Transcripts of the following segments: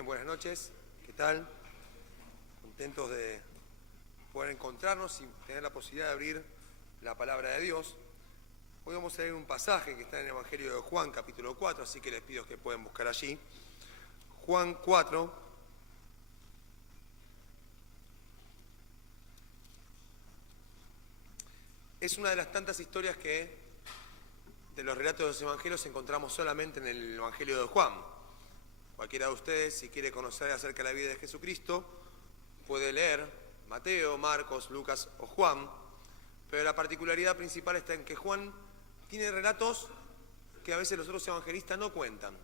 Bien, buenas noches. ¿Qué tal? Contentos de poder encontrarnos y tener la posibilidad de abrir la palabra de Dios. Hoy vamos a leer un pasaje que está en el Evangelio de Juan, capítulo 4, así que les pido que pueden buscar allí. Juan 4. Es una de las tantas historias que de los relatos de los evangelios encontramos solamente en el Evangelio de Juan. Cualquiera de ustedes, si quiere conocer acerca de la vida de Jesucristo, puede leer Mateo, Marcos, Lucas o Juan, pero la particularidad principal está en que Juan tiene relatos que a veces los otros evangelistas no cuentan.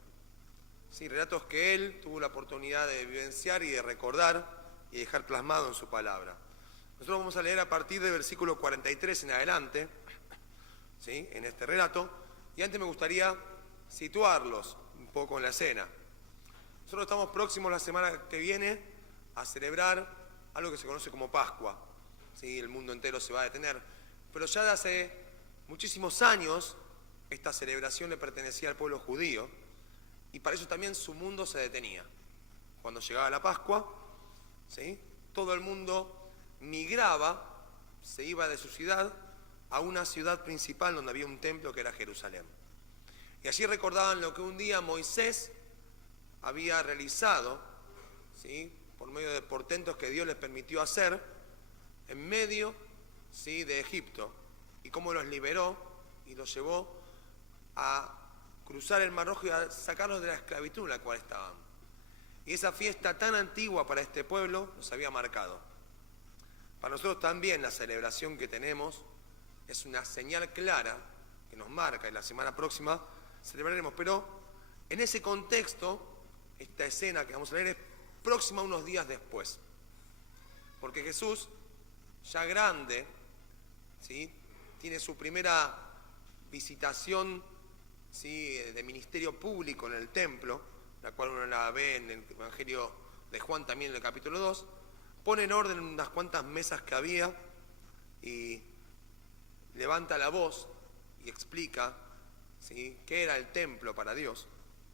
Sí, relatos que él tuvo la oportunidad de vivenciar y de recordar y dejar plasmado en su palabra. Nosotros vamos a leer a partir del versículo 43 en adelante, ¿sí?, en este relato, y antes me gustaría situarlos un poco en la escena. Nosotros estamos próximos la semana que viene a celebrar algo que se conoce como Pascua. ¿Sí? El mundo entero se va a detener. Pero ya de hace muchísimos años esta celebración le pertenecía al pueblo judío y para eso también su mundo se detenía. Cuando llegaba la Pascua, ¿sí?, todo el mundo migraba, se iba de su ciudad a una ciudad principal donde había un templo que era Jerusalén. Y allí recordaban lo que un día Moisés había realizado, ¿sí?, por medio de portentos que Dios les permitió hacer en medio, ¿sí?, de Egipto, y cómo los liberó y los llevó a cruzar el Mar Rojo y a sacarlos de la esclavitud en la cual estaban. Y esa fiesta tan antigua para este pueblo nos había marcado. Para nosotros también la celebración que tenemos es una señal clara que nos marca, y la semana próxima celebraremos, pero en ese contexto esta escena que vamos a leer es próxima unos días después, porque Jesús, ya grande, ¿sí?, tiene su primera visitación, ¿sí?, de ministerio público en el templo, la cual uno la ve en el Evangelio de Juan también en el capítulo 2, pone en orden unas cuantas mesas que había y levanta la voz y explica, ¿sí?, qué era el templo para Dios,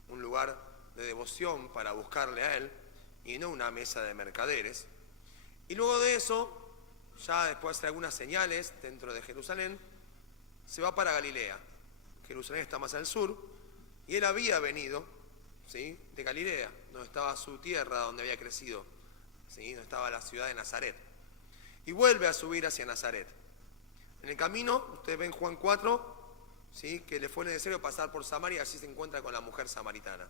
un lugar de devoción para buscarle a Él y no una mesa de mercaderes. Y luego de eso, ya después de hacer algunas señales dentro de Jerusalén, se va para Galilea. Jerusalén está más al sur y Él había venido, ¿sí?, de Galilea, donde estaba su tierra, donde había crecido, ¿sí?, donde estaba la ciudad de Nazaret, y vuelve a subir hacia Nazaret. En el camino, ustedes ven Juan 4, ¿sí?, que le fue necesario pasar por Samaria y así se encuentra con la mujer samaritana.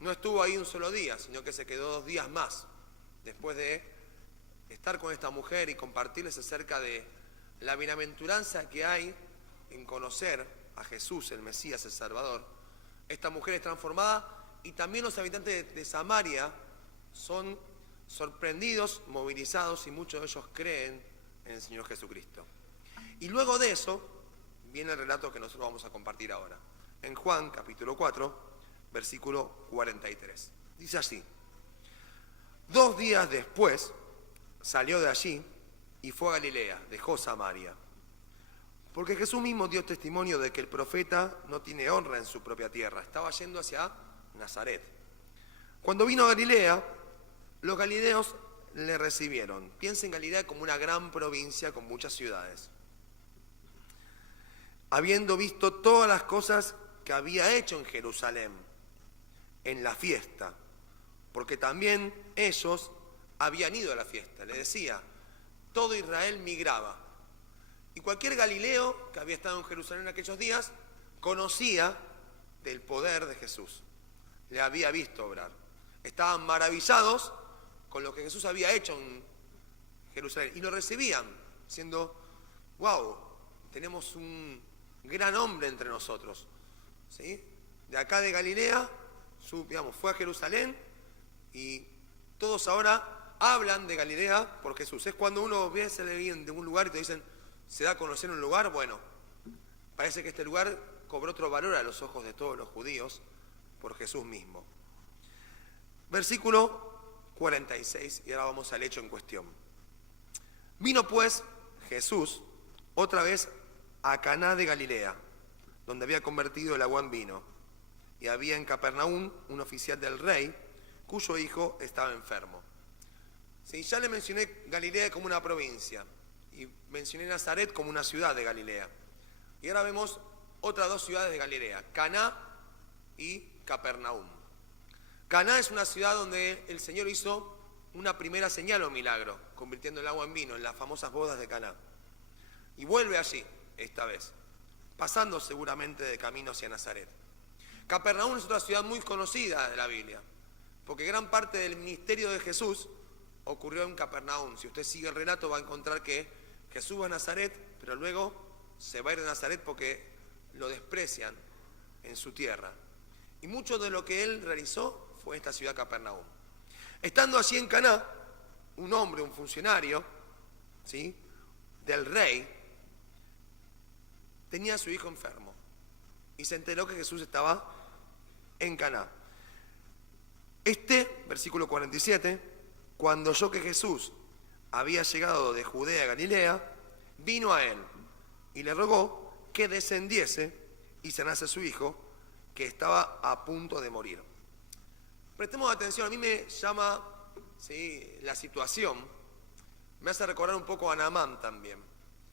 No estuvo ahí un solo día, sino que se quedó 2 días más, después de estar con esta mujer y compartirles acerca de la bienaventuranza que hay en conocer a Jesús, el Mesías, el Salvador. Esta mujer es transformada y también los habitantes de Samaria son sorprendidos, movilizados, y muchos de ellos creen en el Señor Jesucristo. Y luego de eso viene el relato que nosotros vamos a compartir ahora. En Juan, capítulo 4, versículo 43. Dice así: 2 días después salió de allí y fue a Galilea, dejó Samaria. Porque Jesús mismo dio testimonio de que el profeta no tiene honra en su propia tierra. Estaba yendo hacia Nazaret. Cuando vino a Galilea, los galileos le recibieron. Piensa en Galilea como una gran provincia con muchas ciudades. Habiendo visto todas las cosas que había hecho en Jerusalén, en la fiesta, porque también ellos habían ido a la fiesta. Le decía, todo Israel migraba. Y cualquier galileo que había estado en Jerusalén en aquellos días conocía del poder de Jesús. Le había visto obrar. Estaban maravillados con lo que Jesús había hecho en Jerusalén. Y lo recibían, diciendo, wow, tenemos un gran hombre entre nosotros, ¿sí? De acá de Galilea, fue a Jerusalén y todos ahora hablan de Galilea por Jesús. Es cuando uno ve a alguien de un lugar y te dicen, ¿se da a conocer un lugar? Bueno, parece que este lugar cobró otro valor a los ojos de todos los judíos por Jesús mismo. Versículo 46, y ahora vamos al hecho en cuestión. Vino pues Jesús otra vez a Caná de Galilea, donde había convertido el agua en vino. Y había en Capernaum un oficial del rey, cuyo hijo estaba enfermo. ¿Sí? Ya le mencioné Galilea como una provincia y mencioné Nazaret como una ciudad de Galilea. Y ahora vemos otras dos ciudades de Galilea, Caná y Capernaum. Caná es una ciudad donde el Señor hizo una primera señal o milagro, convirtiendo el agua en vino en las famosas bodas de Caná. Y vuelve allí, esta vez, pasando seguramente de camino hacia Nazaret. Capernaum es otra ciudad muy conocida de la Biblia, porque gran parte del ministerio de Jesús ocurrió en Capernaum. Si usted sigue el relato va a encontrar que Jesús va a Nazaret, pero luego se va a ir de Nazaret porque lo desprecian en su tierra. Y mucho de lo que él realizó fue esta ciudad Capernaum. Estando allí en Caná, un hombre, un funcionario, ¿sí?, del rey, tenía a su hijo enfermo y se enteró que Jesús estaba en Caná. Versículo 47, cuando oyó que Jesús había llegado de Judea a Galilea, vino a él y le rogó que descendiese y sanase a su hijo, que estaba a punto de morir. Prestemos atención, a mí me llama, ¿sí?, la situación, me hace recordar un poco a Naamán también,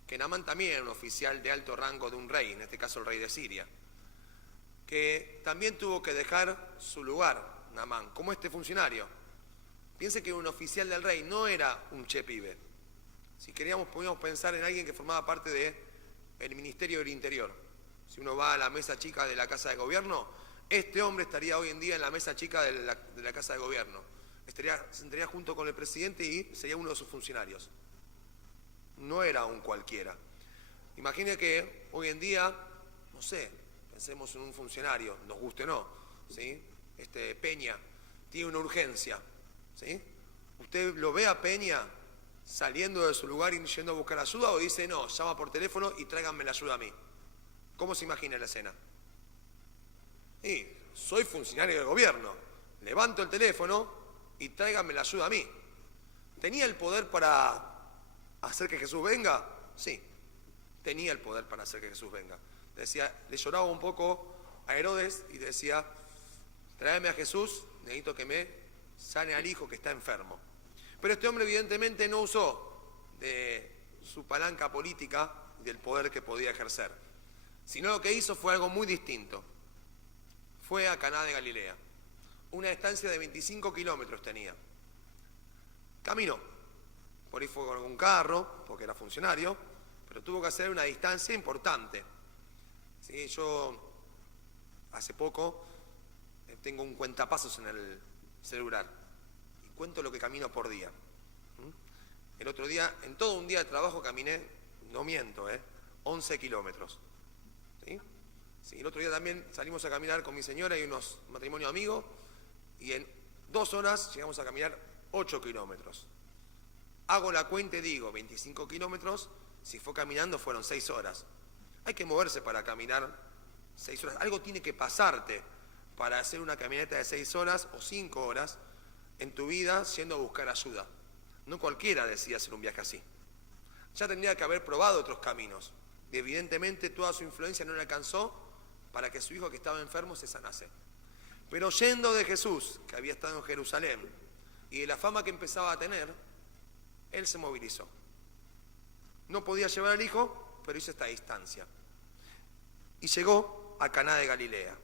que Naamán también era un oficial de alto rango de un rey, en este caso el rey de Siria, que también tuvo que dejar su lugar, Naamán, como este funcionario. Piense que un oficial del rey no era un chepibe. Si queríamos, podíamos pensar en alguien que formaba parte del Ministerio del Interior. Si uno va a la mesa chica de la Casa de Gobierno, este hombre estaría hoy en día en la mesa chica de la Casa de Gobierno. Se sentaría junto con el presidente y sería uno de sus funcionarios. No era un cualquiera. Imagine que hoy en día, no sé, pensemos en un funcionario, nos guste o no, ¿sí? Peña tiene una urgencia, ¿sí? ¿Usted lo ve a Peña saliendo de su lugar y yendo a buscar ayuda o dice, no, llama por teléfono y tráiganme la ayuda a mí? ¿Cómo se imagina la escena? Y soy funcionario de gobierno, levanto el teléfono y tráiganme la ayuda a mí. ¿Tenía el poder para hacer que Jesús venga? Sí, tenía el poder para hacer que Jesús venga. Le lloraba un poco a Herodes y decía, tráeme a Jesús, necesito que me sane al hijo que está enfermo. Pero este hombre evidentemente no usó de su palanca política y del poder que podía ejercer, sino lo que hizo fue algo muy distinto. Fue a Caná de Galilea. Una distancia de 25 kilómetros tenía. Caminó. Por ahí fue con un carro, porque era funcionario, pero tuvo que hacer una distancia importante. ¿Sí? Yo hace poco tengo un cuentapasos en el celular y cuento lo que camino por día. El otro día, en todo un día de trabajo caminé, no miento, 11 kilómetros. ¿Sí? Sí, el otro día también salimos a caminar con mi señora y unos matrimonios amigos y en 2 horas llegamos a caminar 8 kilómetros. Hago la cuenta y digo, 25 kilómetros, si fue caminando fueron 6 horas. Hay que moverse para caminar 6 horas. Algo tiene que pasarte para hacer una caminata de 6 horas o 5 horas en tu vida yendo a buscar ayuda. No cualquiera decide hacer un viaje así. Ya tendría que haber probado otros caminos. Y evidentemente toda su influencia no le alcanzó para que su hijo que estaba enfermo se sanase. Pero yendo de Jesús, que había estado en Jerusalén, y de la fama que empezaba a tener, él se movilizó. No podía llevar al hijo, pero hizo esta distancia. Y llegó a Caná de Galilea.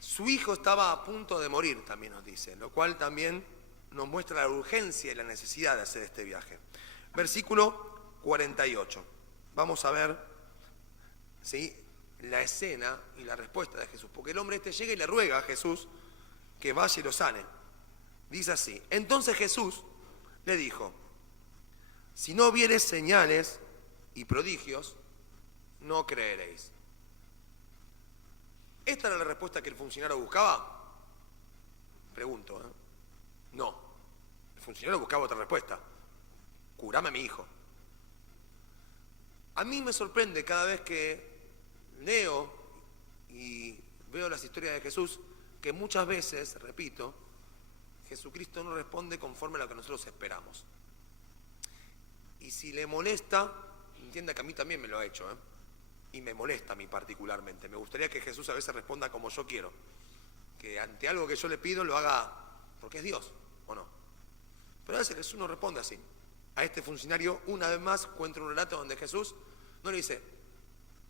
Su hijo estaba a punto de morir, también nos dice, lo cual también nos muestra la urgencia y la necesidad de hacer este viaje. Versículo 48. Vamos a ver, ¿sí?, la escena y la respuesta de Jesús. Porque el hombre llega y le ruega a Jesús que vaya y lo sane. Dice así: entonces Jesús le dijo, si no viereis señales y prodigios, no creeréis. ¿Esta era la respuesta que el funcionario buscaba? Pregunto, No. El funcionario buscaba otra respuesta. Curame a mi hijo. A mí me sorprende cada vez que leo y veo las historias de Jesús, que muchas veces, repito, Jesucristo no responde conforme a lo que nosotros esperamos. Y si le molesta, entienda que a mí también me lo ha hecho, y me molesta a mí particularmente. Me gustaría que Jesús a veces responda como yo quiero, que ante algo que yo le pido lo haga porque es Dios, ¿o no? Pero a veces Jesús no responde así. A este funcionario, una vez más, cuenta un relato donde Jesús no le dice,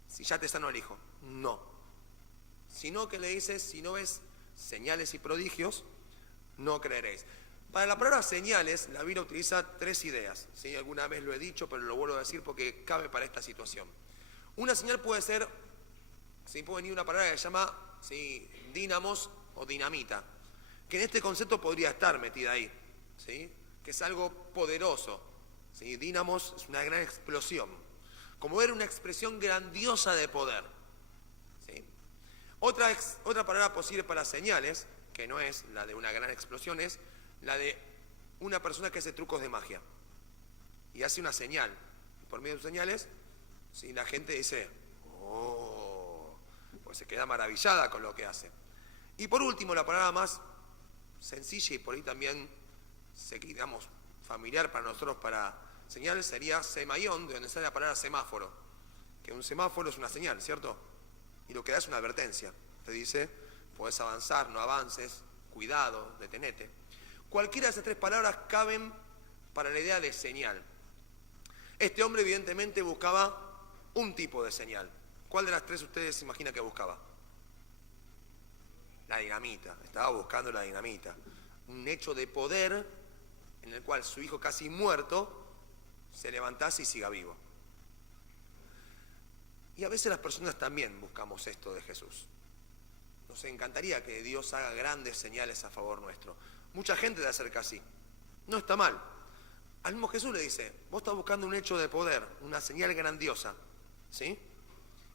si ya te sanó el hijo, no. Sino que le dice, si no ves señales y prodigios, no creeréis. Para la palabra señales, la Biblia utiliza 3 ideas. ¿Sí? Alguna vez lo he dicho, pero lo vuelvo a decir porque cabe para esta situación. Una señal puede ser, ¿sí? Puede venir una palabra que se llama, ¿sí?, dínamos o dinamita, que en este concepto podría estar metida ahí, ¿sí?, que es algo poderoso. ¿Sí? Dínamos es una gran explosión, como ver una expresión grandiosa de poder. ¿Sí? Otra palabra posible para señales, que no es la de una gran explosión, es la de una persona que hace trucos de magia y hace una señal. Por medio de sus señales, ¿sí?, la gente dice, oh, pues se queda maravillada con lo que hace. Y por último, la palabra más sencilla y por ahí también, digamos, familiar para nosotros para señales sería semaión, de donde sale la palabra semáforo. Que un semáforo es una señal, ¿cierto? Y lo que da es una advertencia. Te dice, podés avanzar, no avances, cuidado, detenete. Cualquiera de esas 3 palabras caben para la idea de señal. Este hombre evidentemente buscaba un tipo de señal. ¿Cuál de las 3 ustedes se imagina que buscaba? La dinamita. Estaba buscando la dinamita. Un hecho de poder en el cual su hijo casi muerto se levantase y siga vivo. Y a veces las personas también buscamos esto de Jesús. Nos encantaría que Dios haga grandes señales a favor nuestro. Mucha gente se acerca así. No está mal. Al mismo Jesús le dice, vos estás buscando un hecho de poder, una señal grandiosa, ¿sí?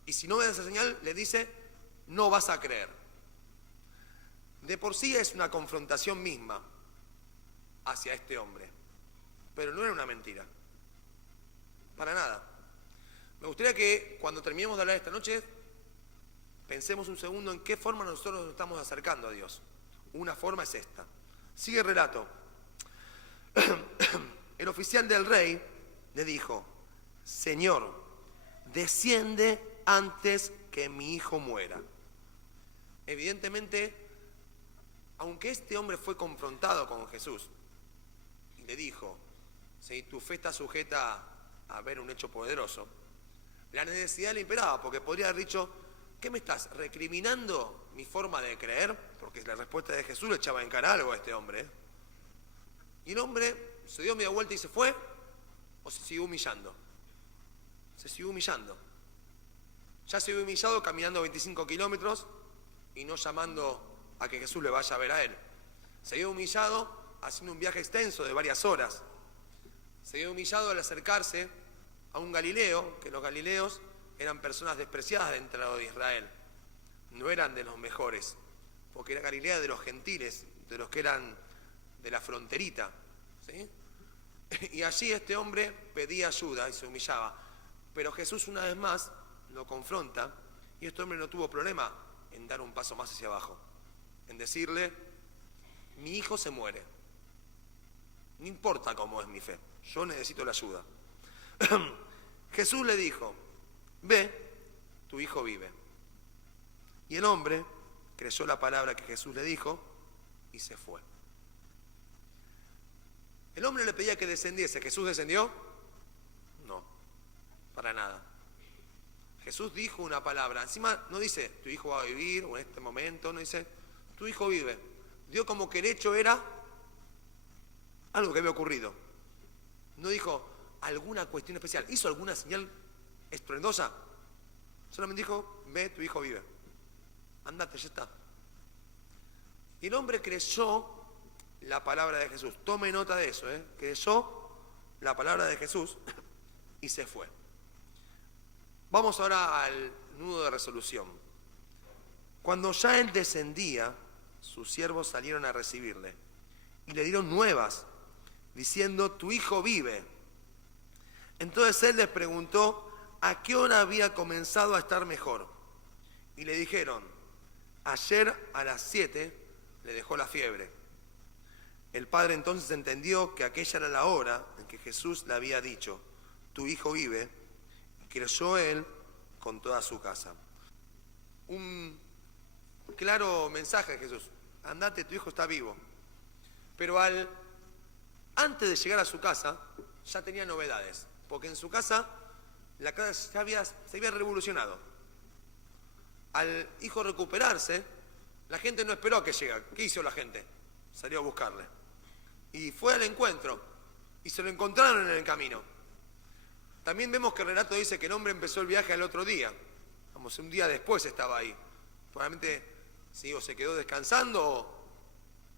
Y si no ves esa señal, le dice, no vas a creer. De por sí es una confrontación misma hacia este hombre, pero no era una mentira, para nada. Me gustaría que cuando terminemos de hablar esta noche, pensemos un segundo en qué forma nosotros nos estamos acercando a Dios. Una forma es esta. Sigue el relato. El oficial del rey le dijo, Señor, desciende antes que mi hijo muera. Evidentemente, aunque este hombre fue confrontado con Jesús y le dijo, ¿sí?, tu fe está sujeta a ver un hecho poderoso, la necesidad le imperaba, porque podría haber dicho, ¿qué me estás recriminando mi forma de creer? Porque la respuesta de Jesús le echaba en cara algo a este hombre. Y el hombre se dio media vuelta y se fue, o se siguió humillando. Se siguió humillando. Ya se vio humillado caminando 25 kilómetros y no llamando a que Jesús le vaya a ver a él. Se vio humillado haciendo un viaje extenso de varias horas. Se vio humillado al acercarse a un Galileo, que los galileos eran personas despreciadas dentro de Israel. No eran de los mejores, porque era Galilea de los gentiles, de los que eran de la fronterita, ¿sí? Y allí este hombre pedía ayuda y se humillaba. Pero Jesús una vez más lo confronta y este hombre no tuvo problema en dar un paso más hacia abajo, en decirle, mi hijo se muere. No importa cómo es mi fe, yo necesito la ayuda. Jesús le dijo, ve, tu hijo vive. Y el hombre creyó la palabra que Jesús le dijo y se fue. El hombre le pedía que descendiese. ¿Jesús descendió? No, para nada. Jesús dijo una palabra. Encima no dice, tu hijo va a vivir, o en este momento, no dice, tu hijo vive. Dio como que el hecho era algo que había ocurrido. No dijo alguna cuestión especial. ¿Hizo alguna señal estruendosa? Solamente dijo, ve, tu hijo vive. Andate, ya está. Y el hombre creyó la palabra de Jesús. Tome nota de eso, creyó la palabra de Jesús y se fue. Vamos ahora al nudo de resolución. Cuando ya él descendía, sus siervos salieron a recibirle y le dieron nuevas, diciendo, tu hijo vive. Entonces él les preguntó a qué hora había comenzado a estar mejor. Y le dijeron, ayer a las 7 le dejó la fiebre. El padre entonces entendió que aquella era la hora en que Jesús le había dicho, tu hijo vive, y creyó él con toda su casa. Un claro mensaje de Jesús, andate, tu hijo está vivo. Pero antes de llegar a su casa, ya tenía novedades, porque en su casa, la casa se había revolucionado. Al hijo recuperarse, la gente no esperó a que llegara. ¿Qué hizo la gente? Salió a buscarle. Y fue al encuentro, y se lo encontraron en el camino. También vemos que el relato dice que el hombre empezó el viaje al otro día. Vamos, un día después estaba ahí. Probablemente sí, o se quedó descansando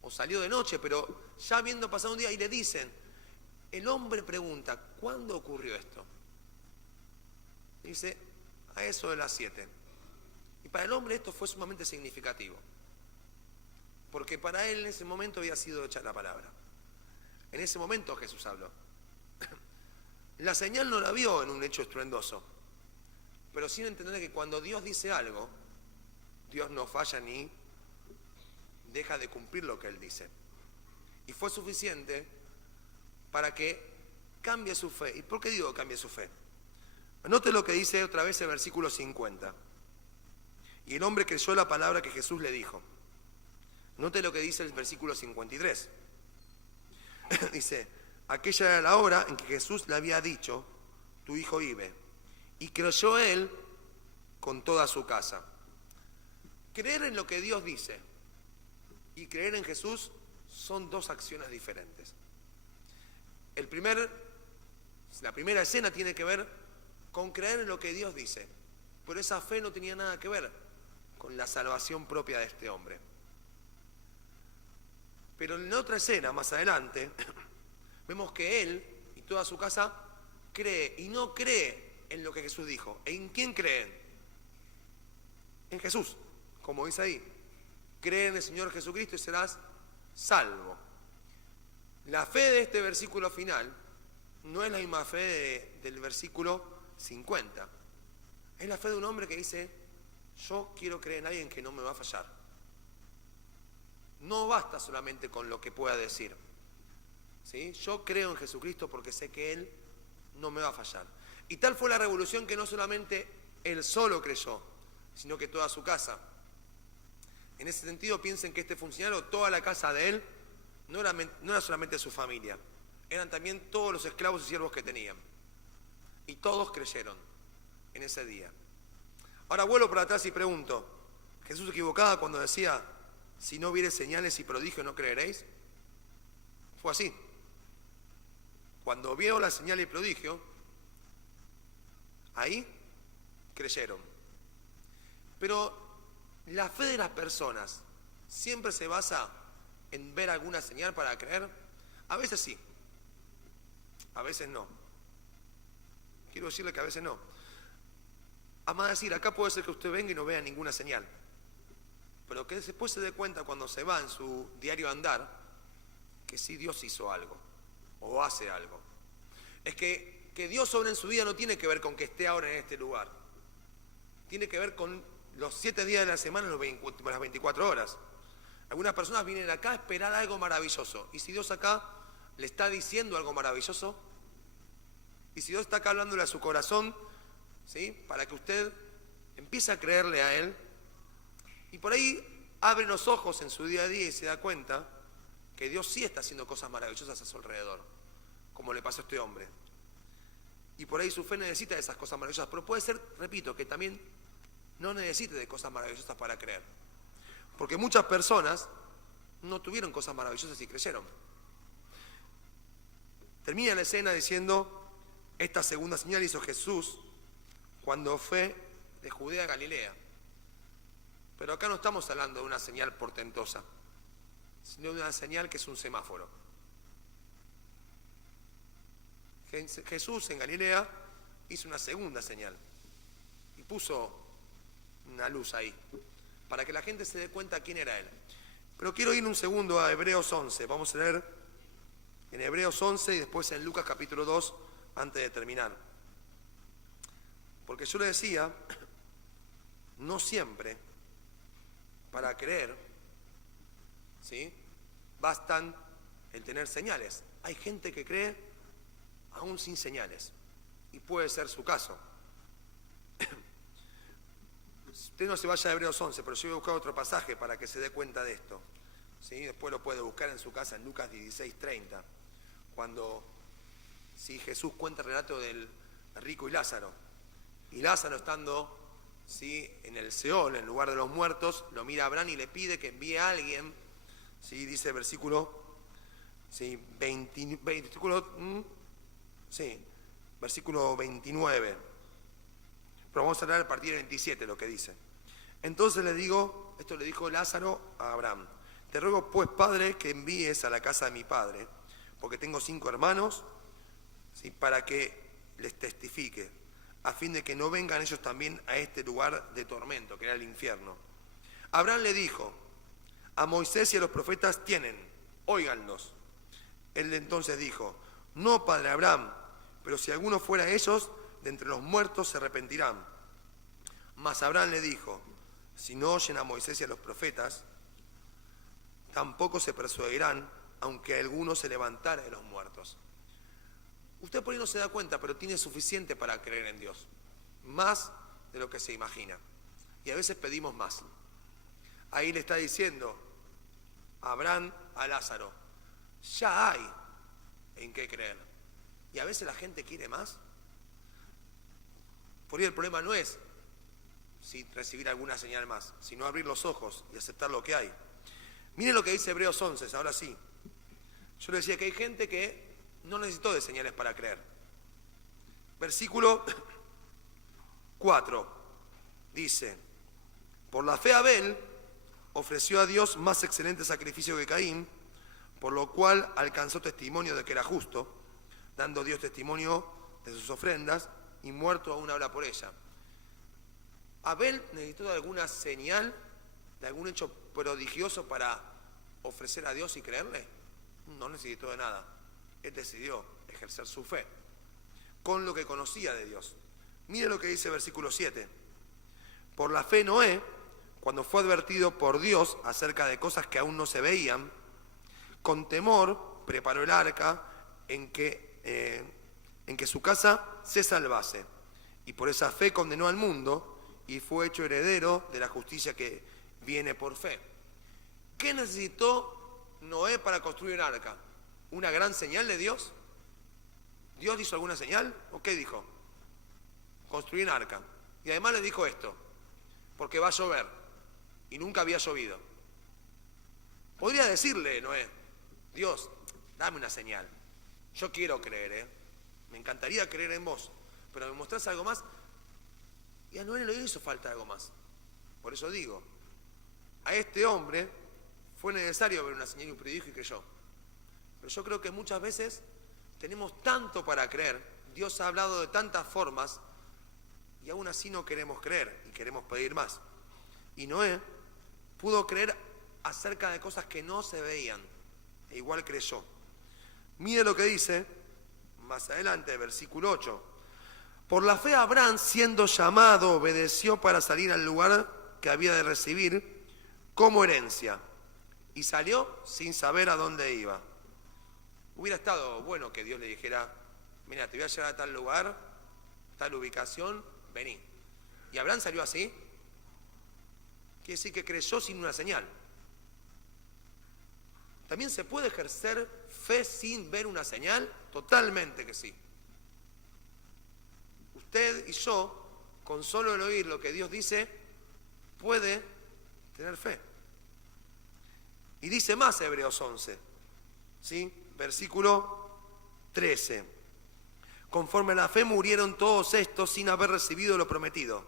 o salió de noche, pero ya habiendo pasado un día y le dicen, el hombre pregunta, ¿cuándo ocurrió esto? Dice, a eso de las 7. Y para el hombre esto fue sumamente significativo, porque para él en ese momento había sido hecha la palabra. En ese momento Jesús habló. La señal no la vio en un hecho estruendoso, pero sin entender que cuando Dios dice algo, Dios no falla ni deja de cumplir lo que Él dice. Y fue suficiente para que cambie su fe. ¿Y por qué digo que cambie su fe? Note lo que dice otra vez el versículo 50. Y el hombre creyó la palabra que Jesús le dijo. Note lo que dice el versículo 53. Dice, aquella era la hora en que Jesús le había dicho, tu hijo vive. Y creyó él con toda su casa. Creer en lo que Dios dice y creer en Jesús son dos acciones diferentes. La primera escena tiene que ver con creer en lo que Dios dice, pero esa fe no tenía nada que ver con la salvación propia de este hombre. Pero en la otra escena, más adelante, vemos que él y toda su casa cree y no cree en lo que Jesús dijo. ¿En quién creen? En Jesús, como dice ahí. Cree en el Señor Jesucristo y serás salvo. La fe de este versículo final no es la misma fe del versículo 50. Es la fe de un hombre que dice, yo quiero creer en alguien que no me va a fallar. No basta solamente con lo que pueda decir. ¿Sí? Yo creo en Jesucristo porque sé que Él no me va a fallar. Y tal fue la revolución que no solamente Él solo creyó, sino que toda su casa. En ese sentido piensen que este funcionario, toda la casa de él, no era solamente su familia, eran también todos los esclavos y siervos que tenían. Y todos creyeron en ese día. Ahora vuelvo para atrás y pregunto, ¿Jesús se equivocaba cuando decía, si no hubiere señales y prodigios no creeréis? Fue así. Cuando vio la señal y prodigio, ahí creyeron. Pero la fe de las personas siempre se basa en ver alguna señal para creer. A veces sí, a veces no. Quiero decirle que a veces no. Vamos a decir, acá puede ser que usted venga y no vea ninguna señal, pero que después se dé cuenta cuando se va en su diario andar que sí Dios hizo algo o hace algo. Es que Dios obra en su vida no tiene que ver con que esté ahora en este lugar. Tiene que ver con los 7 días de la semana, las 24 horas. Algunas personas vienen acá a esperar algo maravilloso. Y si Dios acá le está diciendo algo maravilloso, y si Dios está acá hablándole a su corazón, ¿sí? Para que usted empiece a creerle a Él, y por ahí abre los ojos en su día a día y se da cuenta que Dios sí está haciendo cosas maravillosas a su alrededor, como le pasó a este hombre. Y por ahí su fe necesita de esas cosas maravillosas, pero puede ser, repito, que también no necesite de cosas maravillosas para creer. Porque muchas personas no tuvieron cosas maravillosas y creyeron. Termina la escena diciendo, esta segunda señal hizo Jesús cuando fue de Judea a Galilea. Pero acá no estamos hablando de una señal portentosa, sino de una señal que es un semáforo. Jesús en Galilea hizo una segunda señal y puso una luz ahí, para que la gente se dé cuenta quién era Él. Pero quiero ir un segundo a Hebreos 11. Vamos a leer en Hebreos 11 y después en Lucas capítulo 2, antes de terminar. Porque yo le decía, no siempre para creer, ¿sí?, bastan el tener señales. Hay gente que cree aún sin señales, y puede ser su caso. Usted no se vaya a Hebreos 11, pero yo voy a buscar otro pasaje para que se dé cuenta de esto. ¿sí? Después lo puede buscar en su casa en Lucas 16:30, cuando Jesús cuenta el relato del rico y Lázaro. Y Lázaro, estando en el Seol, en el lugar de los muertos, lo mira a Abraham y le pide que envíe a alguien, dice el versículo, versículo 29. Pero vamos a leer a partir del 27 lo que dice. Entonces le digo, esto le dijo Lázaro a Abraham: te ruego pues, Padre, que envíes a la casa de mi padre, porque tengo 5 hermanos, para que les testifique, a fin de que no vengan ellos también a este lugar de tormento, que era el infierno. Abraham le dijo: a Moisés y a los profetas tienen, óiganlos. Él entonces dijo: no, padre Abraham, pero si alguno fuera ellos, de entre los muertos se arrepentirán. Mas Abraham le dijo: si no oyen a Moisés y a los profetas, tampoco se persuadirán, aunque alguno se levantara de los muertos. Usted por ahí no se da cuenta, pero tiene suficiente para creer en Dios, más de lo que se imagina. Y a veces pedimos más. Ahí le está diciendo Abraham a Lázaro: ya hay en qué creer. Y a veces la gente quiere más. Por ahí el problema no es recibir alguna señal más, sino abrir los ojos y aceptar lo que hay. Miren lo que dice Hebreos 11, ahora sí. Yo le decía que hay gente que no necesitó de señales para creer. Versículo 4 dice: por la fe Abel ofreció a Dios más excelente sacrificio que Caín, por lo cual alcanzó testimonio de que era justo, dando Dios testimonio de sus ofrendas, y muerto aún habla por ella. ¿Abel necesitó de alguna señal, de algún hecho prodigioso para ofrecer a Dios y creerle? No necesitó de nada. Él decidió ejercer su fe con lo que conocía de Dios. Mire lo que dice el versículo 7. Por la fe Noé, cuando fue advertido por Dios acerca de cosas que aún no se veían, con temor preparó el arca en que su casa se salvase. Y por esa fe condenó al mundo y fue hecho heredero de la justicia que viene por fe. ¿Qué necesitó Noé para construir un arca? ¿Una gran señal de Dios? ¿Dios hizo alguna señal? ¿O qué dijo? Construir un arca. Y además le dijo esto: porque va a llover. Y nunca había llovido. Podría decirle Noé: Dios, dame una señal. Yo quiero creer, me encantaría creer en vos, pero me mostrás algo más. Y a Noé no le hizo falta algo más. Por eso digo, a este hombre fue necesario ver una señal y un prodigio y creyó. Pero yo creo que muchas veces tenemos tanto para creer, Dios ha hablado de tantas formas, y aún así no queremos creer y queremos pedir más. Y Noé pudo creer acerca de cosas que no se veían, e igual creyó. Mire lo que dice más adelante, versículo 8. Por la fe Abraham, siendo llamado, obedeció para salir al lugar que había de recibir como herencia, y salió sin saber a dónde iba. Hubiera estado bueno que Dios le dijera: mira, te voy a llevar a tal lugar, tal ubicación, vení. Y Abraham salió así. Quiere decir que creyó sin una señal. ¿También se puede ejercer fe sin ver una señal? Totalmente que sí. Usted y yo, con solo el oír lo que Dios dice, puede tener fe. Y dice más Hebreos 11, versículo 13. Conforme a la fe murieron todos estos sin haber recibido lo prometido,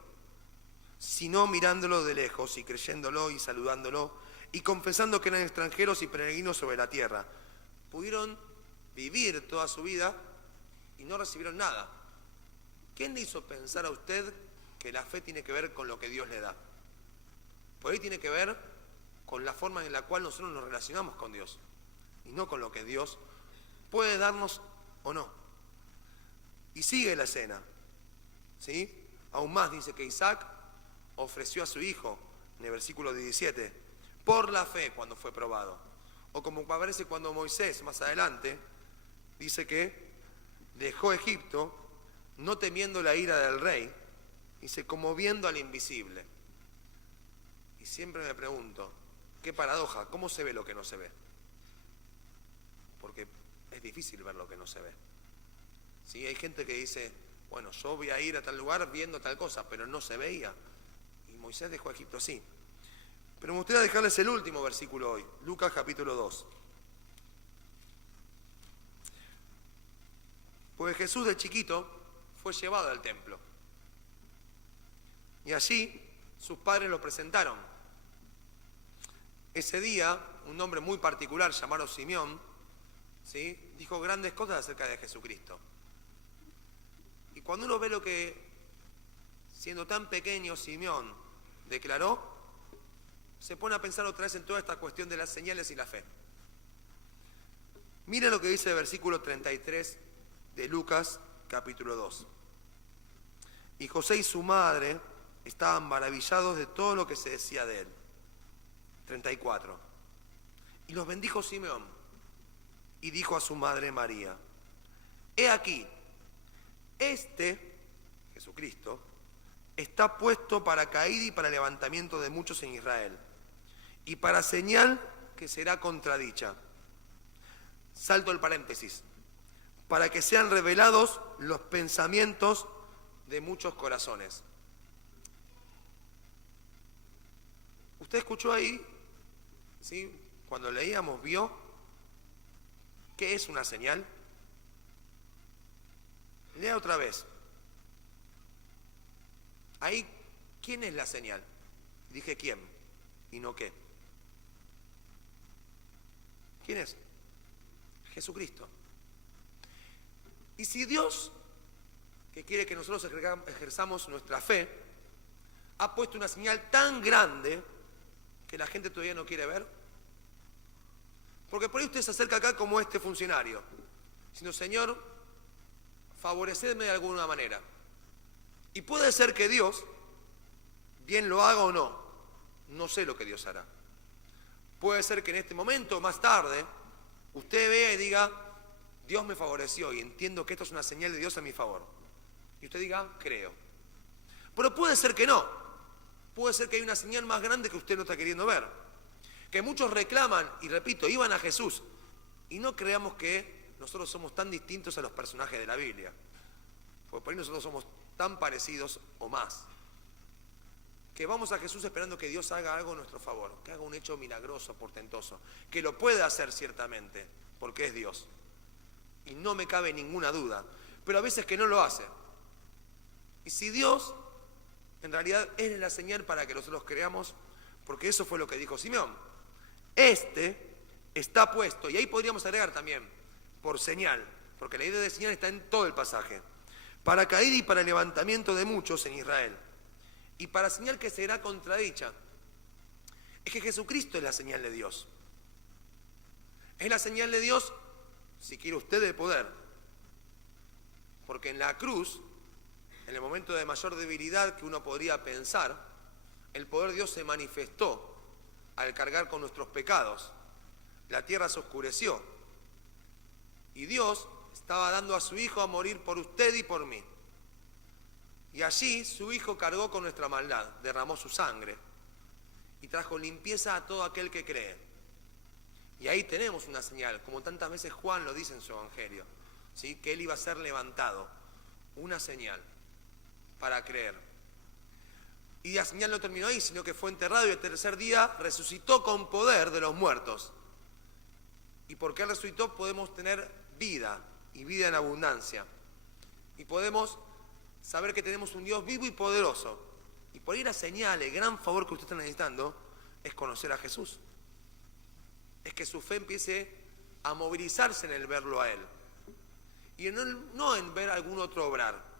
sino mirándolo de lejos y creyéndolo y saludándolo y confesando que eran extranjeros y peregrinos sobre la tierra. Pudieron vivir toda su vida y no recibieron nada. ¿Quién le hizo pensar a usted que la fe tiene que ver con lo que Dios le da? Por ahí tiene que ver con la forma en la cual nosotros nos relacionamos con Dios y no con lo que Dios puede darnos o no. Y sigue la escena, Aún más dice que Isaac ofreció a su hijo, en el versículo 17, por la fe cuando fue probado. O como aparece cuando Moisés, más adelante, dice que dejó Egipto, no temiendo la ira del rey, dice, como viendo al invisible. Y siempre me pregunto, qué paradoja, ¿cómo se ve lo que no se ve? Porque es difícil ver lo que no se ve. ¿Sí? Hay gente que dice, bueno, yo voy a ir a tal lugar viendo tal cosa, pero no se veía. Y Moisés dejó a Egipto así. Pero me gustaría dejarles el último versículo hoy, Lucas capítulo 2. Pues Jesús de chiquito fue llevado al templo. Y allí sus padres lo presentaron. Ese día, un hombre muy particular llamado Simeón, ¿sí?, dijo grandes cosas acerca de Jesucristo. Y cuando uno ve lo que, siendo tan pequeño, Simeón declaró, se pone a pensar otra vez en toda esta cuestión de las señales y la fe. Mira lo que dice el versículo 33 de Lucas capítulo 2. Y José y su madre estaban maravillados de todo lo que se decía de él. 34. Y los bendijo Simeón y dijo a su madre María: he aquí, Jesucristo, está puesto para caída y para levantamiento de muchos en Israel, y para señal que será contradicha. Salto el paréntesis. Para que sean revelados los pensamientos de muchos corazones. ¿Usted escuchó ahí? ¿Sí? Cuando leíamos, ¿vio qué es una señal? Lea otra vez. Ahí, ¿quién es la señal? Dije quién y no qué. ¿Quién es? Jesucristo. Y si Dios, que quiere que nosotros ejerzamos nuestra fe, ha puesto una señal tan grande que la gente todavía no quiere ver, porque por ahí usted se acerca acá como este funcionario, diciendo: Señor, favorecedme de alguna manera. Y puede ser que Dios bien lo haga o no, no sé lo que Dios hará. Puede ser que en este momento, más tarde, usted vea y diga: Dios me favoreció y entiendo que esto es una señal de Dios a mi favor. Y usted diga: creo. Pero puede ser que no. Puede ser que hay una señal más grande que usted no está queriendo ver. Que muchos reclaman, y repito, iban a Jesús. Y no creamos que nosotros somos tan distintos a los personajes de la Biblia. Porque por ahí nosotros somos tan parecidos o más. Que vamos a Jesús esperando que Dios haga algo a nuestro favor. Que haga un hecho milagroso, portentoso. Que lo puede hacer ciertamente, porque es Dios. Y no me cabe ninguna duda, pero a veces que no lo hace. Y si Dios, en realidad, es la señal para que nosotros creamos, porque eso fue lo que dijo Simeón. Está puesto, y ahí podríamos agregar también, por señal, porque la idea de señal está en todo el pasaje, para caída y para levantamiento de muchos en Israel, y para señal que será contradicha. Es que Jesucristo es la señal de Dios. Es la señal de Dios, si quiere usted, de poder. Porque en la cruz, en el momento de mayor debilidad que uno podría pensar, el poder de Dios se manifestó al cargar con nuestros pecados. La tierra se oscureció. Y Dios estaba dando a su Hijo a morir por usted y por mí. Y allí su Hijo cargó con nuestra maldad, derramó su sangre y trajo limpieza a todo aquel que cree. Y ahí tenemos una señal, como tantas veces Juan lo dice en su Evangelio, ¿sí?, que él iba a ser levantado, una señal para creer. Y la señal no terminó ahí, sino que fue enterrado y el tercer día resucitó con poder de los muertos. Y porque él resucitó podemos tener vida, y vida en abundancia. Y podemos saber que tenemos un Dios vivo y poderoso. Y por ahí la señal, el gran favor que usted está necesitando, es conocer a Jesús. Es que su fe empiece a movilizarse en el verlo a Él. Y no en ver algún otro obrar.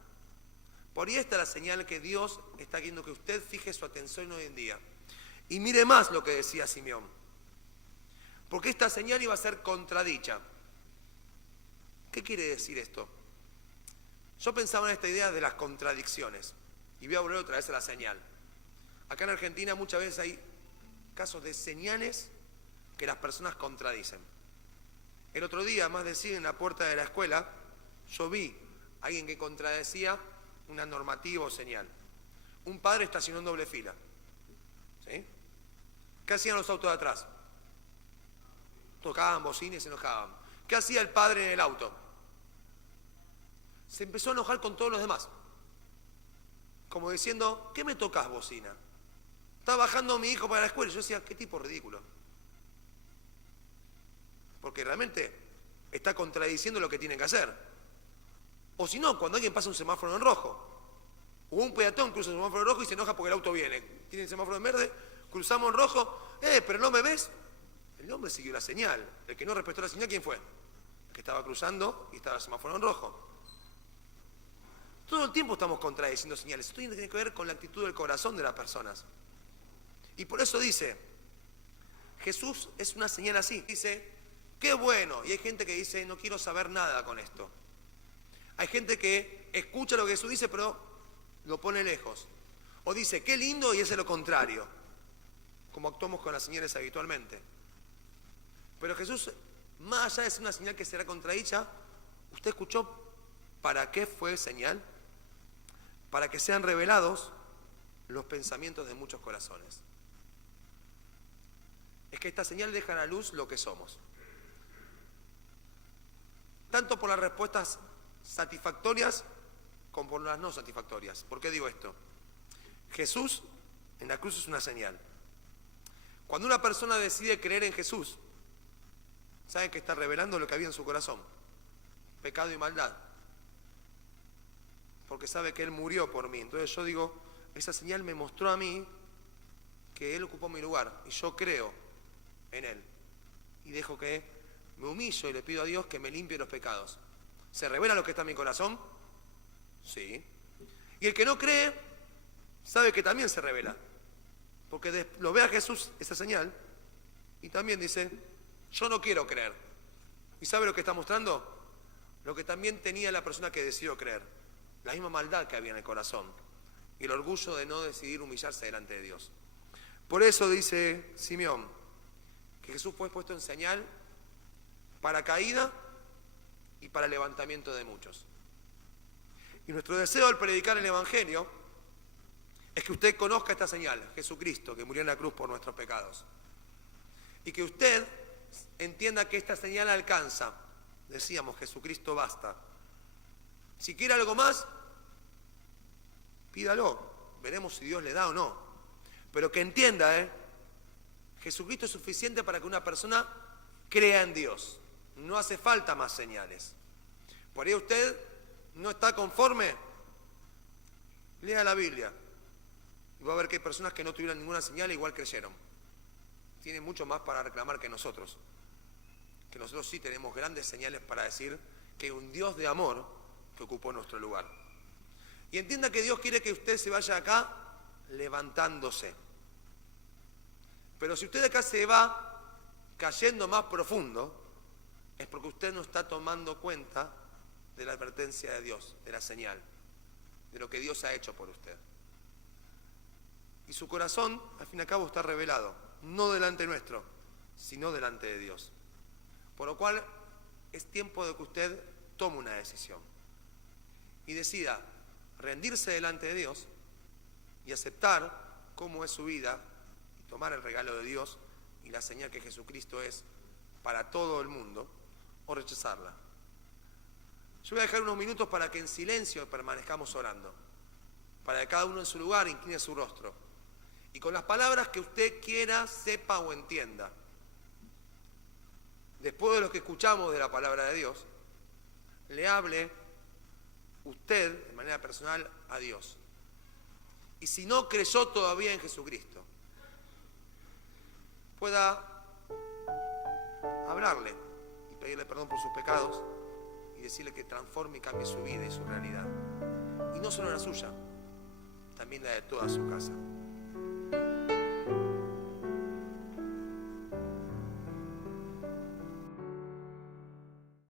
Por ahí está la señal que Dios está queriendo que usted fije su atención hoy en día. Y mire más lo que decía Simeón. Porque esta señal iba a ser contradicha. ¿Qué quiere decir esto? Yo pensaba en esta idea de las contradicciones. Y voy a volver otra vez a la señal. Acá en Argentina muchas veces hay casos de señales que las personas contradicen. El otro día, más decir, en la puerta de la escuela, yo vi a alguien que contradecía una normativa o señal. Un padre estacionó en doble fila. ¿Sí? ¿Qué hacían los autos de atrás? Tocaban bocina y se enojaban. ¿Qué hacía el padre en el auto? Se empezó a enojar con todos los demás. Como diciendo, ¿qué me tocas, bocina? Está bajando mi hijo para la escuela. Y yo decía, qué tipo ridículo. Porque realmente está contradiciendo lo que tienen que hacer. O si no, cuando alguien pasa un semáforo en rojo, o un peatón cruza un semáforo en rojo y se enoja porque el auto viene. Tiene el semáforo en verde, cruzamos en rojo, pero no me ves. El hombre siguió la señal. El que no respetó la señal, ¿quién fue? El que estaba cruzando y estaba el semáforo en rojo. Todo el tiempo estamos contradiciendo señales. Esto tiene que ver con la actitud del corazón de las personas. Y por eso dice, Jesús es una señal así. Dice, qué bueno. Y hay gente que dice, no quiero saber nada con esto. Hay gente que escucha lo que Jesús dice, pero lo pone lejos. O dice, qué lindo, y hace lo contrario. Como actuamos con las señales habitualmente. Pero Jesús, más allá de ser una señal que será contradicha, ¿usted escuchó para qué fue señal? Para que sean revelados los pensamientos de muchos corazones. Es que esta señal deja a la luz lo que somos. Tanto por las respuestas satisfactorias como por las no satisfactorias. ¿Por qué digo esto? Jesús en la cruz es una señal. Cuando una persona decide creer en Jesús, ¿saben que está revelando lo que había en su corazón? Pecado y maldad. Porque sabe que Él murió por mí. Entonces yo digo, esa señal me mostró a mí que Él ocupó mi lugar y yo creo en Él. Y dejo que me humillo y le pido a Dios que me limpie los pecados. ¿Se revela lo que está en mi corazón? Sí. Y el que no cree, sabe que también se revela. Porque lo ve a Jesús, esa señal, y también dice, yo no quiero creer. ¿Y sabe lo que está mostrando? Lo que también tenía la persona que decidió creer. La misma maldad que había en el corazón. Y el orgullo de no decidir humillarse delante de Dios. Por eso dice Simeón, que Jesús fue puesto en señal para caída y para levantamiento de muchos. Y nuestro deseo al predicar el Evangelio es que usted conozca esta señal, Jesucristo, que murió en la cruz por nuestros pecados. Y que usted entienda que esta señal alcanza. Decíamos, Jesucristo basta. Si quiere algo más, pídalo. Veremos si Dios le da o no. Pero que entienda, Jesucristo es suficiente para que una persona crea en Dios. No hace falta más señales. Por ahí usted no está conforme, lea la Biblia. Y va a ver que hay personas que no tuvieron ninguna señal e igual creyeron. Tienen mucho más para reclamar que nosotros. Que nosotros sí tenemos grandes señales para decir que hay un Dios de amor que ocupó nuestro lugar. Y entienda que Dios quiere que usted se vaya acá levantándose. Pero si usted de acá se va cayendo más profundo, es porque usted no está tomando cuenta de la advertencia de Dios, de la señal, de lo que Dios ha hecho por usted. Y su corazón, al fin y al cabo, está revelado, no delante nuestro, sino delante de Dios. Por lo cual, es tiempo de que usted tome una decisión y decida rendirse delante de Dios y aceptar cómo es su vida y tomar el regalo de Dios y la señal que Jesucristo es para todo el mundo, o rechazarla. Yo voy a dejar unos minutos para que en silencio permanezcamos orando, para que cada uno en su lugar incline su rostro y con las palabras que usted quiera, sepa o entienda, después de lo que escuchamos de la palabra de Dios, le hable usted de manera personal a Dios. Y si no creyó todavía en Jesucristo, pueda hablarle y pedirle perdón por sus pecados y decirle que transforme y cambie su vida y su realidad. Y no solo la suya, también la de toda su casa.